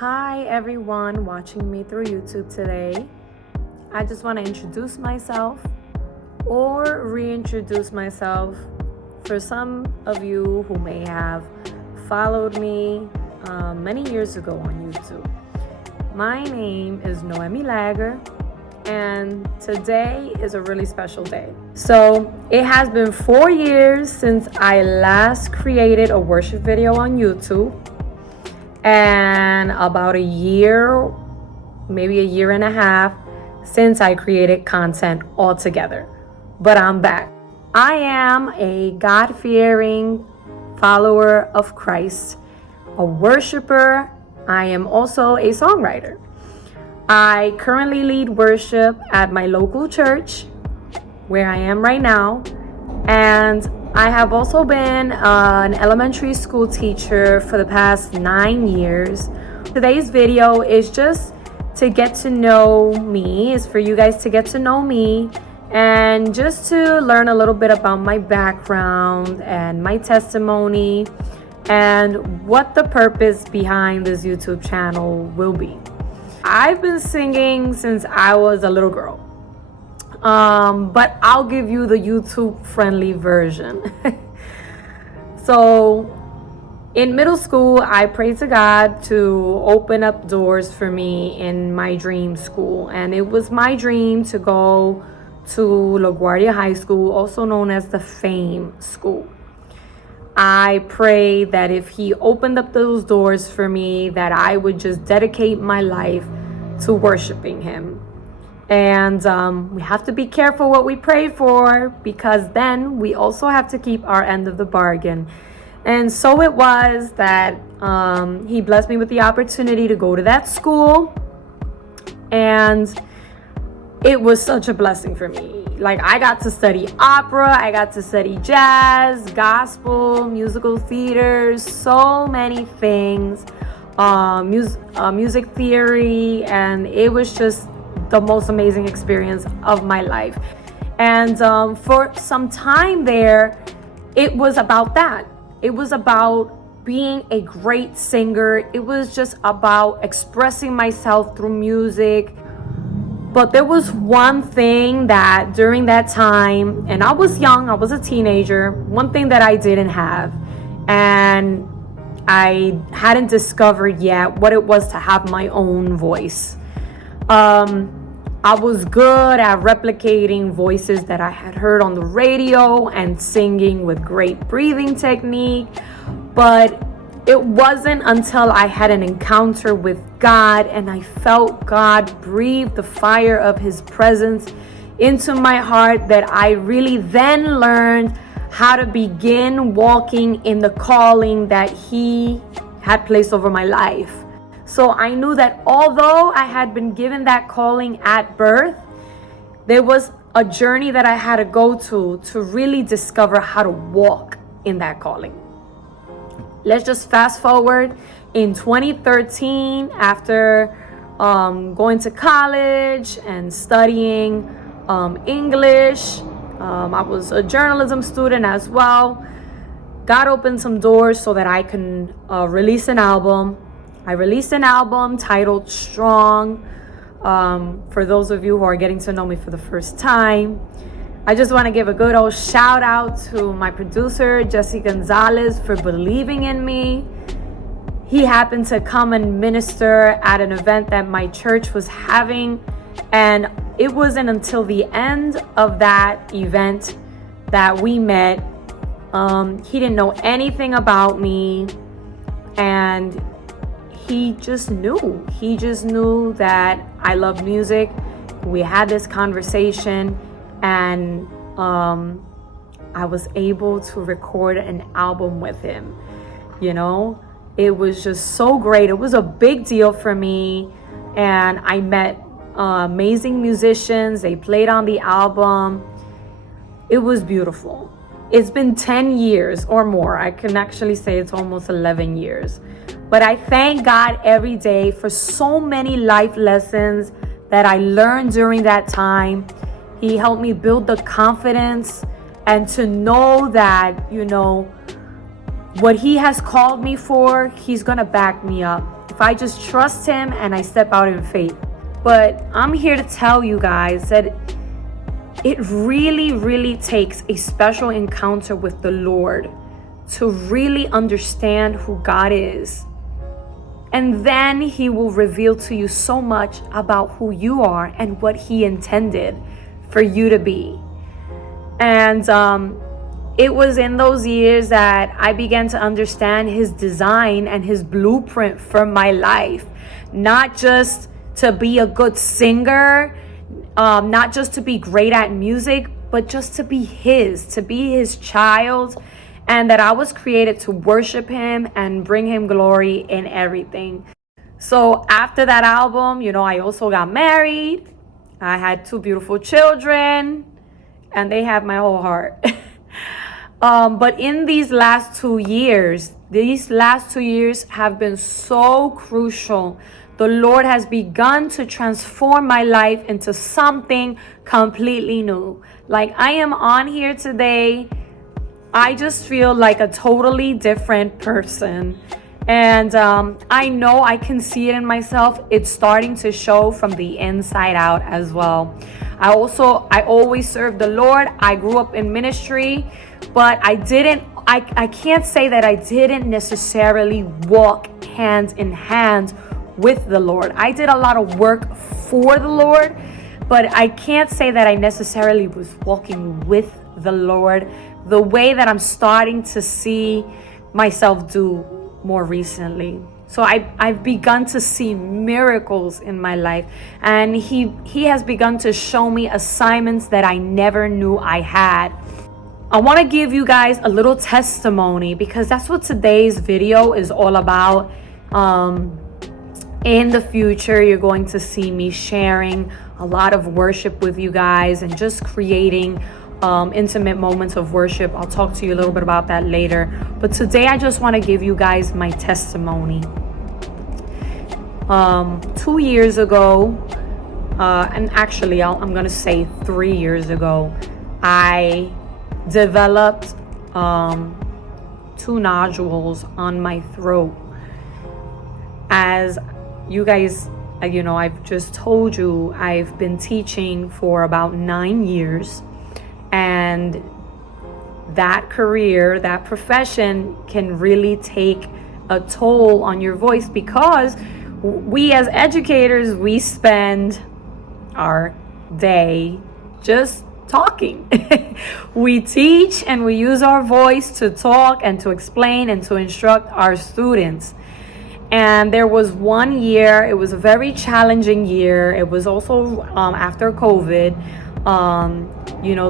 Hi everyone watching me through YouTube today. I just want to introduce myself or reintroduce myself for some of you who may have followed me many years ago on YouTube. My name is Noemi Laguer, and today is a really special day. So it has been 4 years since I last created a worship video on YouTube, and about a year, maybe a year and a half since I created content altogether. But I'm back. I am a God-fearing follower of Christ, a worshiper. I am also a songwriter. I currently lead worship at my local church, where I am right now, and I have also been an elementary school teacher for the past 9 years. Today's video is just to get to know me, is for you guys to get to know me and just to learn a little bit about my background and my testimony and what the purpose behind this YouTube channel will be. I've been singing since I was a little girl. But I'll give you the YouTube friendly version. So in middle school, I prayed to God to open up doors for me in my dream school. And it was my dream to go to LaGuardia High School, also known as the Fame School. I prayed that if He opened up those doors for me, that I would just dedicate my life to worshiping Him. And we have to be careful what we pray for, because then we also have to keep our end of the bargain. And so it was that He blessed me with the opportunity to go to that school. And it was such a blessing for me. Like, I got to study opera, I got to study jazz, gospel, musical theater, so many things, music theory, and it was just the most amazing experience of my life. And for some time there, it was about that. It was about being a great singer. It was just about expressing myself through music. But there was one thing that during that time, and I was young, I was a teenager, one thing that I didn't have, and I hadn't discovered yet what it was to have my own voice. I was good at replicating voices that I had heard on the radio and singing with great breathing technique, but it wasn't until I had an encounter with God and I felt God breathe the fire of His presence into my heart that I really then learned how to begin walking in the calling that He had placed over my life. So I knew that although I had been given that calling at birth, there was a journey that I had to go to really discover how to walk in that calling. Let's just fast forward. In 2013, after going to college and studying English, I was a journalism student as well. God opened some doors so that I can release an album. I released an album titled Strong. For those of you who are getting to know me for the first time, I just want to give a good old shout out to my producer, Jesse Gonzalez, for believing in me. He happened to come and minister at an event that my church was having, and it wasn't until the end of that event that we met. He didn't know anything about me, and he just knew that I love music. We had this conversation, and I was able to record an album with him. You know, it was just so great. It was a big deal for me, and I met amazing musicians. They played on the album. It was beautiful. It's been 10 years or more. I can actually say it's almost 11 years. But I thank God every day for so many life lessons that I learned during that time. He helped me build the confidence and to know that, you know, what He has called me for, He's going to back me up. if I just trust him and I step out in faith. But I'm here to tell you guys that it really, really takes a special encounter with the Lord to really understand who God is. And then he will reveal to you so much about who you are and what he intended for you to be. And it was in those years that I began to understand his design and his blueprint for my life. Not just to be a good singer, not just to be great at music, but just to be his child, and that I was created to worship him and bring him glory in everything. So after that album, I also got married. I had 2 beautiful children, and they have my whole heart. But in these last 2 years have been so crucial. The Lord has begun to transform my life into something completely new. Like, I am on here today, I just feel like a totally different person. And I know I can see it in myself. It's starting to show from the inside out as well. I always served the Lord. I grew up in ministry, but I can't say that I didn't necessarily walk hand in hand with the Lord. I did a lot of work for the Lord, but I can't say that I necessarily was walking with the Lord the way that I'm starting to see myself do more recently. So I've begun to see miracles in my life, and he has begun to show me assignments that I never knew I had. I want to give you guys a little testimony, because that's what today's video is all about. In the future, you're going to see me sharing a lot of worship with you guys and just creating intimate moments of worship. I'll talk to you a little bit about that later. But today I just want to give you guys my testimony. 2 years ago, and actually I'm going to say 3 years ago, I developed 2 nodules on my throat. As you guys, I've just told you, I've been teaching for about 9 years. And that career, that profession can really take a toll on your voice, because we as educators, we spend our day just talking. We teach and we use our voice to talk and to explain and to instruct our students. And there was one year, it was a very challenging year. It was also after COVID.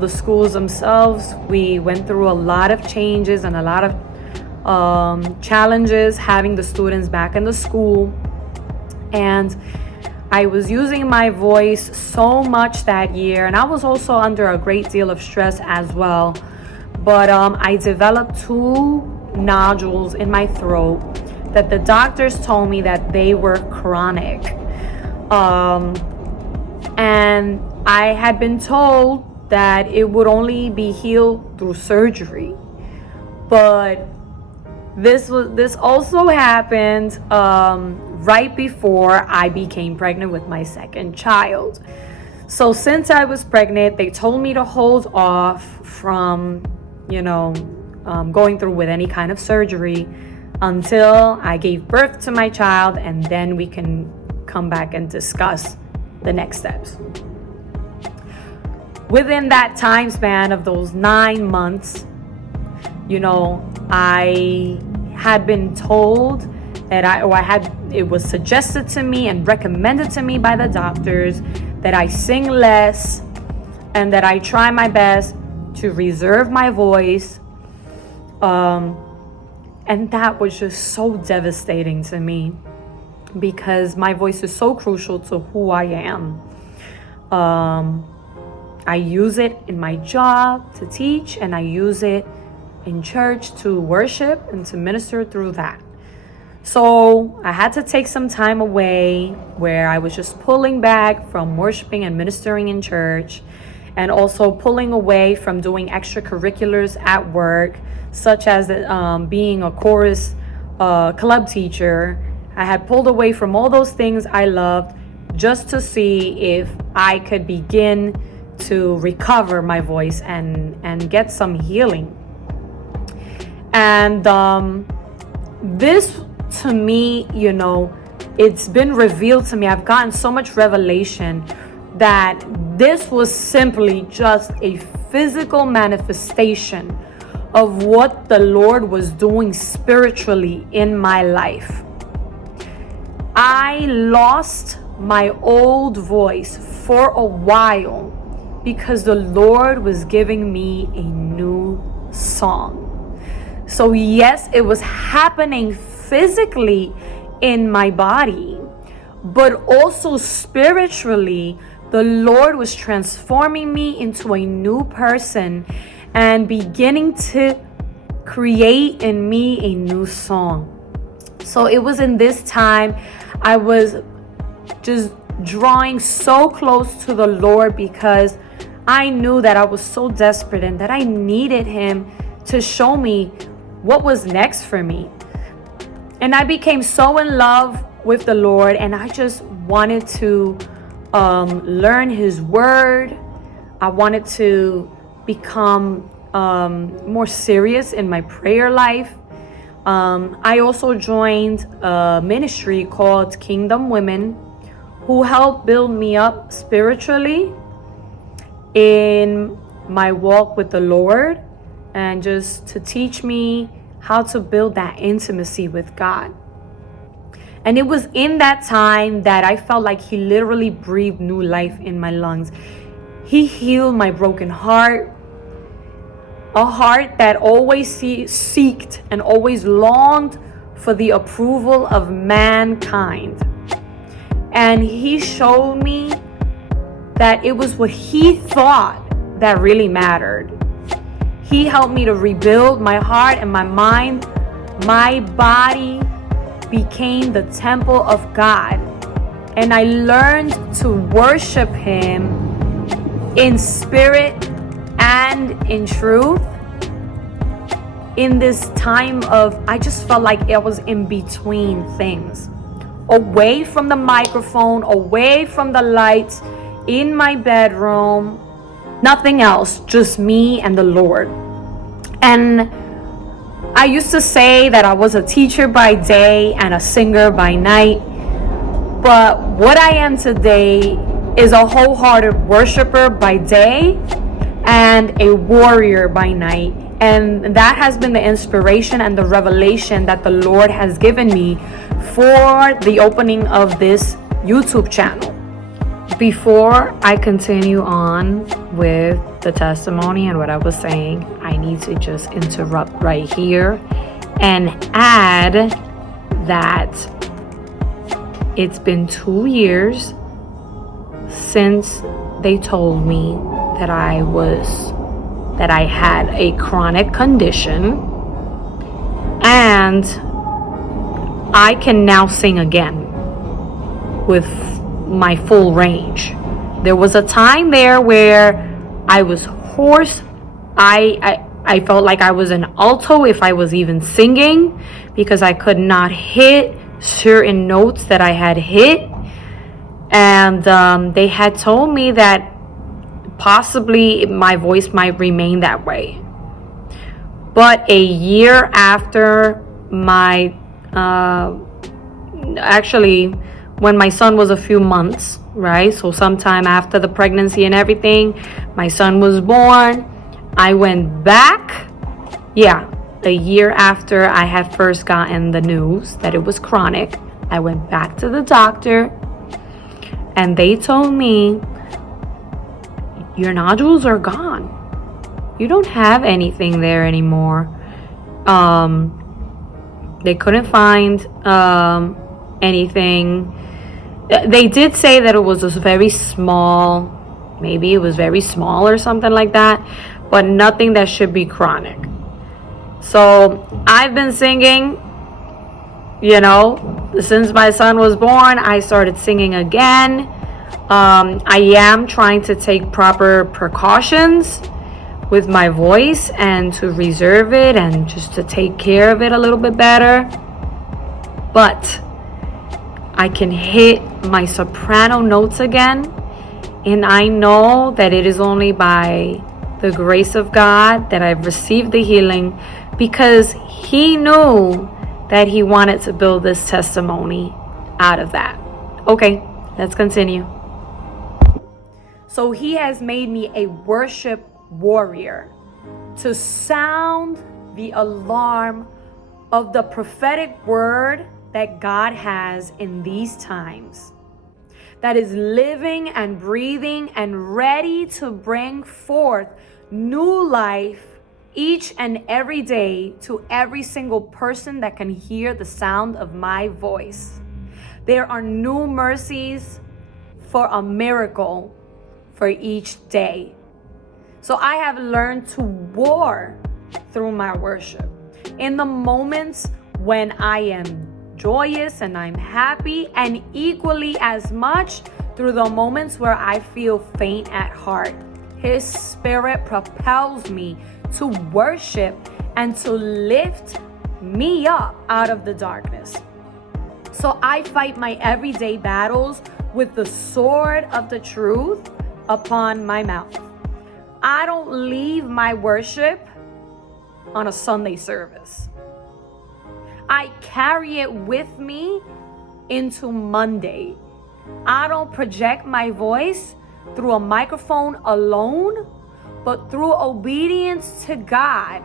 The schools themselves, we went through a lot of changes and a lot of challenges having the students back in the school. And I was using my voice so much that year, and I was also under a great deal of stress as well. But I developed 2 nodules in my throat that the doctors told me that they were chronic. And I had been told that it would only be healed through surgery. But this also happened right before I became pregnant with my second child. So since I was pregnant, they told me to hold off from, going through with any kind of surgery until I gave birth to my child, and then we can come back and discuss the next steps. Within that time span of those 9 months, I had been told that it was suggested to me and recommended to me by the doctors that I sing less and that I try my best to reserve my voice. And that was just so devastating to me, because my voice is so crucial to who I am. I use it in my job to teach, and I use it in church to worship and to minister through that. So I had to take some time away where I was just pulling back from worshiping and ministering in church, and also pulling away from doing extracurriculars at work, such as being a chorus club teacher I had pulled away from all those things I loved just to see if I could begin to recover my voice and get some healing. And this, to me, you know, it's been revealed to me. I've gotten so much revelation that this was simply just a physical manifestation of what the Lord was doing spiritually in my life. I lost my old voice for a while because the Lord was giving me a new song. So yes, it was happening physically in my body, but also spiritually, the Lord was transforming me into a new person and beginning to create in me a new song. So it was in this time I was just drawing so close to the Lord because I knew that I was so desperate and that I needed Him to show me what was next for me. And I became so in love with the Lord, and I just wanted to learn His word. I wanted to become more serious in my prayer life. I also joined a ministry called Kingdom Women, who helped build me up spiritually in my walk with the Lord, and just to teach me how to build that intimacy with God. And it was in that time that I felt like He literally breathed new life in my lungs. He healed my broken heart, a heart that always seeked and always longed for the approval of mankind. And He showed me that it was what He thought that really mattered. He helped me to rebuild my heart and my mind. My body became the temple of God, and I learned to worship Him in spirit and in truth. In this time of, I just felt like I was in between things, away from the microphone, away from the lights, in my bedroom, nothing else, just me and the Lord. And I used to say that I was a teacher by day and a singer by night, but what I am today is a wholehearted worshiper by day and a warrior by night. And that has been the inspiration and the revelation that the Lord has given me for the opening of this YouTube channel. Before I continue on with the testimony and what I was saying, I need to just interrupt right here and add that it's been 2 years since they told me that I had a chronic condition, and I can now sing again with my full range. There was a time there where I was hoarse. I felt like I was an alto if I was even singing, because I could not hit certain notes that I had hit. And they had told me that possibly my voice might remain that way. But a year after my actually when my son was a few months, right? So sometime after the pregnancy and everything, my son was born. I went back, a year after I had first gotten the news that it was chronic. I went back to the doctor, and they told me, your nodules are gone. You don't have anything there anymore. They couldn't find anything. They did say that it was just very small. Maybe it was very small or something like that, but nothing that should be chronic. So I've been singing, since my son was born. I started singing again. I am trying to take proper precautions with my voice and to reserve it and just to take care of it a little bit better. But I can hit my soprano notes again. And I know that it is only by the grace of God that I've received the healing, because He knew that He wanted to build this testimony out of that. Okay, let's continue. So He has made me a worship warrior to sound the alarm of the prophetic word that God has in these times, that is living and breathing and ready to bring forth new life each and every day to every single person that can hear the sound of my voice. There are new mercies for a miracle for each day. So I have learned to war through my worship. In the moments when I am joyous and I'm happy, and equally as much through the moments where I feel faint at heart, His Spirit propels me to worship and to lift me up out of the darkness. So I fight my everyday battles with the sword of the truth upon my mouth. I don't leave my worship on a Sunday service. I carry it with me into Monday. I don't project my voice through a microphone alone, but through obedience to God,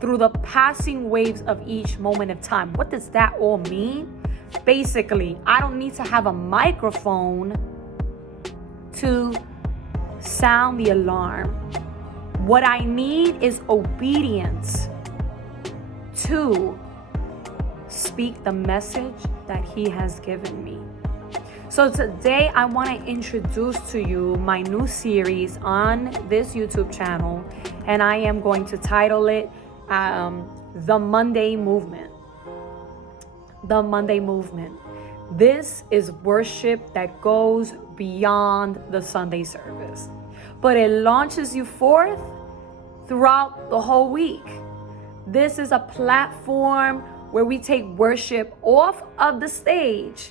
through the passing waves of each moment of time. What does that all mean? Basically, I don't need to have a microphone to sound the alarm. What I need is obedience to speak the message that He has given me. So today I want to introduce to you my new series on this YouTube channel, and I am going to title it The Monday Movement. The Monday Movement. This is worship that goes beyond the Sunday service, but it launches you forth throughout the whole week. This is a platform where we take worship off of the stage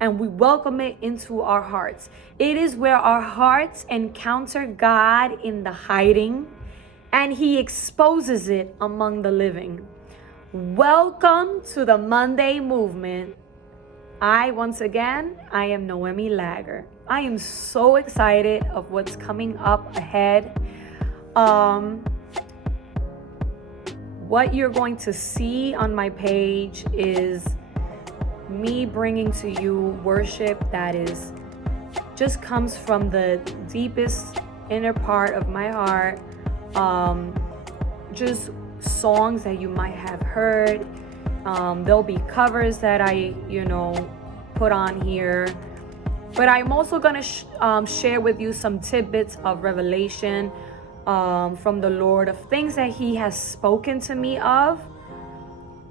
and we welcome it into our hearts. It is where our hearts encounter God in the hiding, and He exposes it among the living. Welcome to the Monday Movement. Once again, I am Noemi Laguer. I am so excited of what's coming up ahead. What you're going to see on my page is me bringing to you worship that is just comes from the deepest inner part of my heart. Just songs that you might have heard. There'll be covers that I, put on here. But I'm also going to share with you some tidbits of revelation from the Lord, of things that He has spoken to me of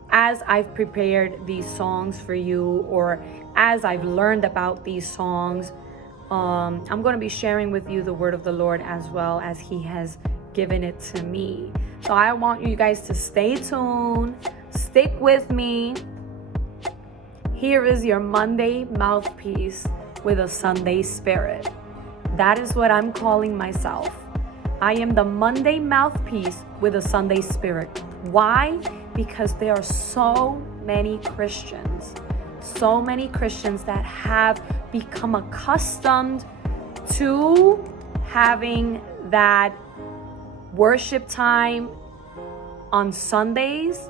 as I've prepared these songs for you, or as I've learned about these songs. I'm going to be sharing with you the word of the Lord as well as He has given it to me. So I want you guys to stay tuned, stick with me. Here is your Monday mouthpiece with a Sunday spirit. That is what I'm calling myself. I am the Monday mouthpiece with a Sunday spirit. Why? Because there are so many Christians that have become accustomed to having that worship time on Sundays.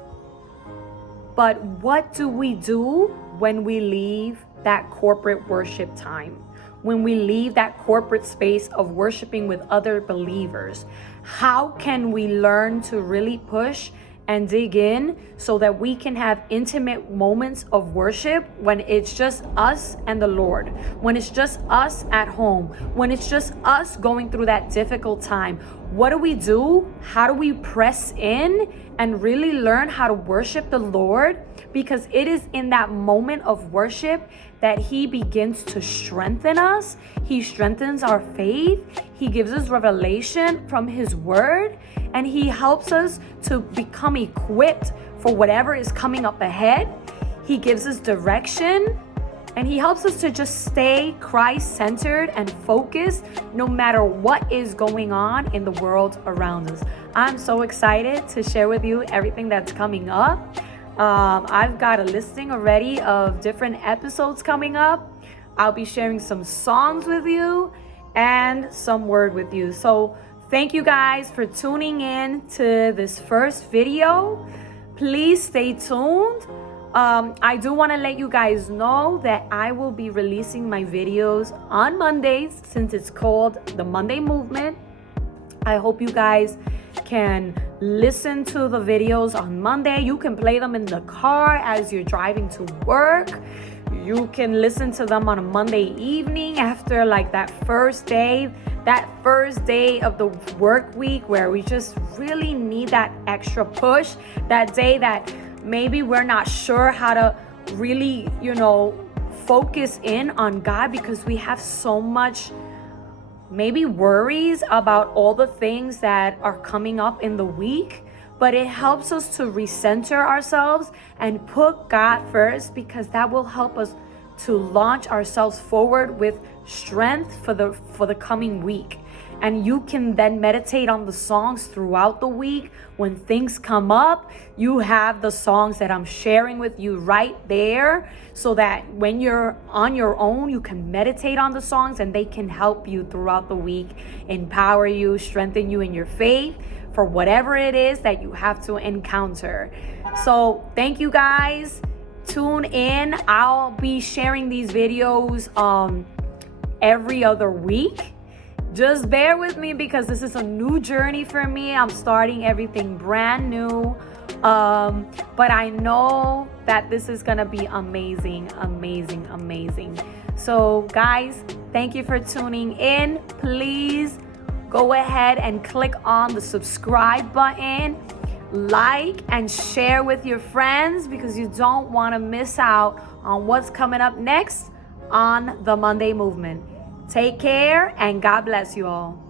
But what do we do when we leave that corporate worship time? When we leave that corporate space of worshiping with other believers? How can we learn to really push and dig in so that we can have intimate moments of worship when it's just us and the Lord, when it's just us at home, when it's just us going through that difficult time? What do we do? How do we press in and really learn how to worship the Lord? Because it is in that moment of worship that He begins to strengthen us. He strengthens our faith. He gives us revelation from His word, and He helps us to become equipped for whatever is coming up ahead. He gives us direction. And he helps us to just stay Christ-centered and focused no matter what is going on in the world around us. I'm so excited to share with you everything that's coming up. I've got a listing already of different episodes coming up. I'll be sharing some songs with you and some word with you. So thank you guys for tuning in to this first video. Please stay tuned. I do want to let you guys know that I will be releasing my videos on Mondays since it's called the Monday Movement. I hope you guys can listen to the videos on Monday. You can play them in the car as you're driving to work. You can listen to them on a Monday evening after like that first day of the work week where we just really need that extra push, that day that maybe we're not sure how to really, focus in on God because we have so much maybe worries about all the things that are coming up in the week. But it helps us to recenter ourselves and put God first, because that will help us to launch ourselves forward with strength for the coming week. And you can then meditate on the songs throughout the week. When things come up, you have the songs that I'm sharing with you right there, so that when you're on your own, you can meditate on the songs and they can help you throughout the week, empower you, strengthen you in your faith for whatever it is that you have to encounter. So thank you guys. Tune in. I'll be sharing these videos every other week. Just bear with me because this is a new journey for me. I'm starting everything brand new. But I know that this is gonna be amazing, amazing, amazing. So guys, thank you for tuning in. Please go ahead and click on the subscribe button, like and share with your friends, because you don't want to miss out on what's coming up next on the Monday Movement. Take care and God bless you all.